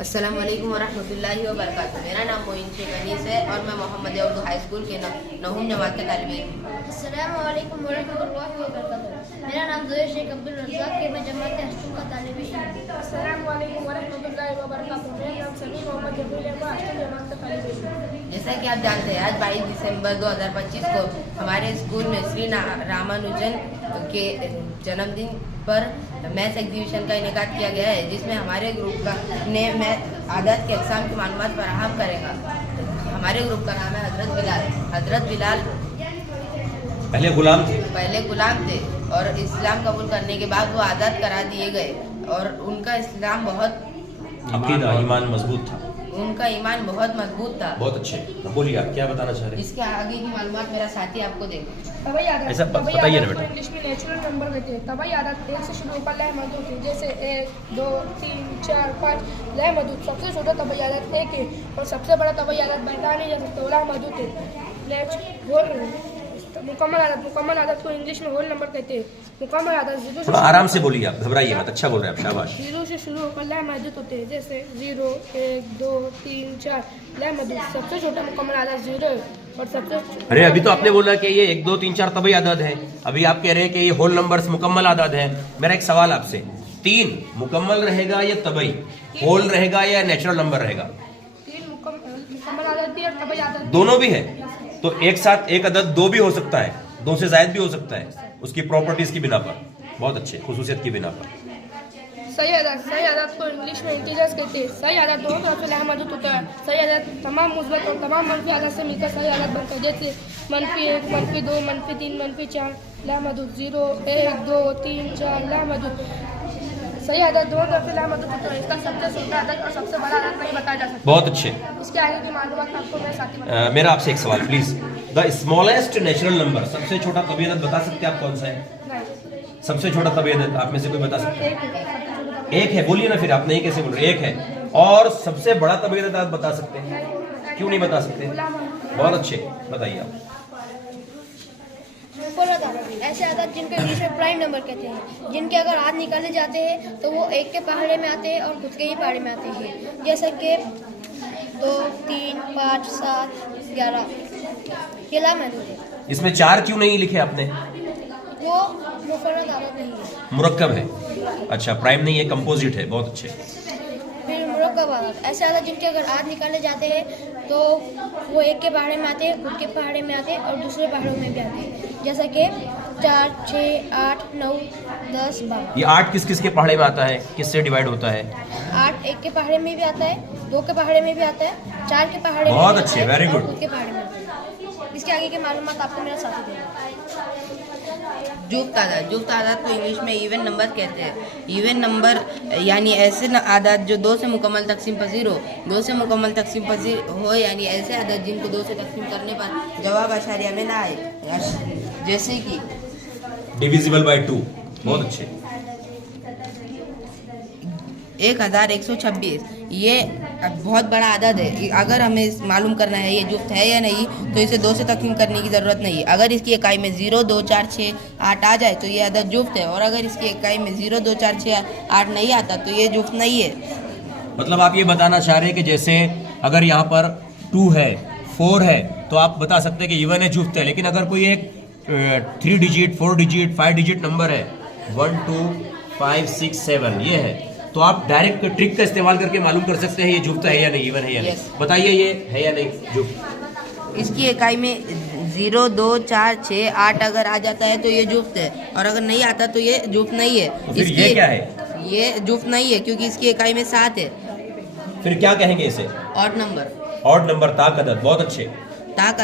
अस्सलाम वालेकुम वरहमतुल्लाहि वबरकातुहू। मेरा नाम मोइन शेख अनीस है और मैं मोहम्मद उर्दू हाई स्कूल के नहुम जमात का तालिब इल्म हूँ। अस्सलामु अलैकुम वरहमतुल्लाहि वबरकातुहू। मेरा नाम ज़ोहैर शेख अब्दुल रज़्ज़ाक है, मैं जमात हश्तम का तालिब इल्म हूँ। अस्सलामु अलैकुम वरहमतुल्लाहि वबरकातुहू। मेरा नाम समीर मोहम्मद जमील है, मैं हश्तम जमात का तालिब इल्म हूँ। जैसा कि आप जानते हैं, आज 22 दिसंबर 2025 को हमारे स्कूल में श्री रामानुजन के जन्मदिन पर मैथ्स एग्जीबिशन का इनेकाद किया गया है, जिसमें हमारे ग्रुप का ने आदत के अक़साम की मालूमात फराहम करेगा। हमारे ग्रुप का नाम है हज़रत बिलाल। हज़रत बिलाल पहले गुलाम थे और इस्लाम कबूल करने के बाद वो आज़ाद करा दिए गए और उनका इस्लाम ईमान मजबूत था। उनका ईमान बहुत मजबूत था। बहुत अच्छे। बोलिए, आप क्या बताना चाह रहे हैं? इसके आगे की मालूमात मेरा साथी आपको देगा। तबई आदत, ऐसा बताइए ना बेटा। इंग्लिश में नेचुरल नंबर कहते हैं। तबई आदत 1 से शुरू होकर लय मदूद है, जैसे 1, 2, 3, 4, 5। लय मदूद सबसे छोटा तबई आदत 1 है और सबसे बड़ा तबई आदत बता नहीं जा सकता, लय मदूद है। मुकम्मल आदत को इंग्लिश में होल नंबर कहते हैं। मुकम्मल आदत 0 थोड़ा आराम से बोलिए, आप घबराइए मत। अच्छा बोल रहे हैं आप, शाबाश। 0 से शुरू होकर लय मदूद होते हैं, जैसे 0, 1, 2, 3, 4। लय मदूद सबसे छोटा मुकम्मल आदत 0 है और सबसे अरे अभी तो आपने बोला कि ये 1, 2, 3, 4 तबई आदत है। अभी आप कह रहे हैं कि ये होल नंबर्स मुकम्मल आदत है। मेरा एक सवाल आपसे, 3 मुकम्मल रहेगा या तबई? होल रहेगा या नेचुरल नंबर रहेगा? 3 मुकम्मल आदत भी और तबई आदत दोनों भी है। तो एक साथ एक अदद 2 भी हो सकता है, 2 से ज़ायद भी हो सकता है, उसकी प्रॉपर्टीज की बिना पर। बहुत अच्छे, खुसूसियत की बिना पर। सही आदत को इंग्लिश में इंटीजर्स कहते हैं। सही आदत दोनों तरफ से लय मौजूद होता है। सही आदत तमाम मुस्बत और तमाम मनफी आदत से मिलकर सही आदत बनता है, जैसे -1, -2, -3, -4। लय मौजूद 0, 1, 2, 3, 4। लय मौजूद सही आदत दोनों तरफ से लय मौजूद होता है। इसका सबसे छोटा आदत और सबसे बड़ा आदत नहीं बताया जा सकता। बहुत अच्छे। इसके आगे की मालूमात आपको मैं साथी बताऊंगा। मेरा आपसे एक सवाल please, the smallest natural number, सबसे छोटा तबई अदद बता सकते हैं आप कौन सा है? नहीं, सबसे छोटा तबई अदद आप में से कोई बता सकते हैं? एक है, सबसे छोटा एक है, बोलिए ना फिर। आप नहीं कैसे बोल रहे? एक है। और सबसे बड़ा तबई अदद आप बता सकते हैं? क्यों नहीं बता सकते? बहुत अच्छे, बताइए आप। मुफर्रद आदत ऐसे आदत जिनके इंग्लिश में प्राइम नंबर कहते हैं, जिनके अगर हाथ निकाले जाते हैं तो वो 1 के पहाड़े में आते हैं और खुद के ही पहाड़े में आते हैं, जैसे कि 2, 3, 5, 7, 11। ये लामहदूद है। इसमें 4 क्यों नहीं लिखे आपने? वो मुफर्रद आदत नहीं है। मुरक्कब है। अच्छा, प्राइम नहीं है, कंपोजिट है। बहुत अच्छे। फिर मुरक्कब आदत ऐसे आदत जिनके अगर हाथ निकाले जाते हैं तो वो 1 के पहाड़े में आते हैं, खुद के पहाड़े में आते हैं और दूसरे पहाड़ों में भी आते हैं, जैसे कि 4, 6, 8, 9, 10, 12। ये 8 किस किस के पहाड़े में आता है? किससे डिवाइड होता है? 8 1 के पहाड़े में भी आता है, 2 के पहाड़े में भी आता है, 4 के पहाड़े में बहुत भी अच्छे, आता है very और good। खुद के पहाड़े में भी। इसके आगे की मालूमात आपको मेरा साथी देगा। जुफ्त आदत को इंग्लिश में इवन नंबर कहते हैं। इवन नंबर यानी ऐसे आदत जो 2 से मुकम्मल तकसीम पजीर हो। 2 से मुकम्मल तकसीम पजीर हो यानी ऐसे आदत जिनको 2 से तकसीम करने पर जवाब अशारिया में ना आए, जैसे कि डिविजिबल बाय 2। बहुत अच्छे। 1126। ये बहुत बड़ा आदत है। अगर हमें मालूम करना है ये जुफ्त है या नहीं, तो इसे 2 से तकसीम करने की ज़रूरत नहीं है। अगर इसकी इकाई में 0, 2, 4, 6, 8 आ जाए तो ये आदत जुफ्त है, और अगर इसकी इकाई में 0, 2, 4, 6, 8 नहीं आता तो ये जुफ्त नहीं है। मतलब आप ये बताना चाह रहे हैं कि जैसे अगर यहाँ पर 2 है, 4 है, तो आप बता सकते हैं कि इवन है, जुफ्त है। लेकिन अगर कोई एक 3 डिजिट, 4 डिजिट, 5 डिजिट नंबर है, 1, 2, 5, 6, 7 ये है, तो आप डायरेक्ट ट्रिक का इस्तेमाल करके मालूम कर सकते हैं ये जुफ्त है या नहीं, इवन है या नहीं। बताइए ये है या नहीं जुफ्त? इसकी इकाई में 0, 2, 4, 6, 8 अगर आ जाता है तो ये जुफ्त है, और अगर नहीं आता तो ये जुफ्त नहीं है। फिर ये क्या है? ये जुफ्त नहीं है क्योंकि इसकी इकाई में 7 है। फिर क्या कहेंगे इसे? Odd number. ऑड नंबर, ताक अदद। बहुत अच्छे। ताक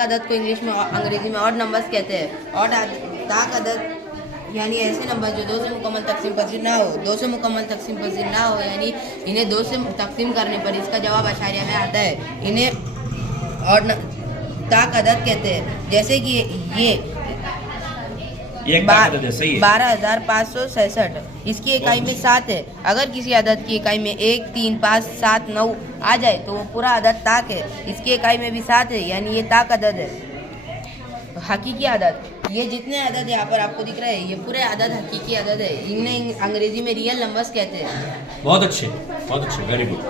अदद को इंग्लिश में अंग्रेजी में ऑड नंबर्स कहते हैं। ताक अदद यानी ऐसे नंबर जो 2 से मुकम्मल तकसीम पजीर ना हो। 2 से मुकम्मल तकसीम पजीर ना हो यानी इन्हें 2 से तकसीम करने पर इसका जवाब अशारिया में आता है। इन्हें और ताक अदद कहते हैं, जैसे कि ये एक ताक अदद है, सही है। 12,566। इसकी इकाई में 7 है। अगर किसी अदद की इकाई में 1, 3, 5, 7, 9 आ जाए तो वो पूरा अदद ताक है। इसकी इकाई में भी 7 है यानी ये ताक अदद है। हकीकी आदत, ये जितने आदत यहाँ पर आपको दिख रहे हैं ये पूरे आदत हकीकी आदत है, इन्हें अंग्रेजी में रियल नंबर्स कहते हैं। बहुत अच्छे, वेरी गुड।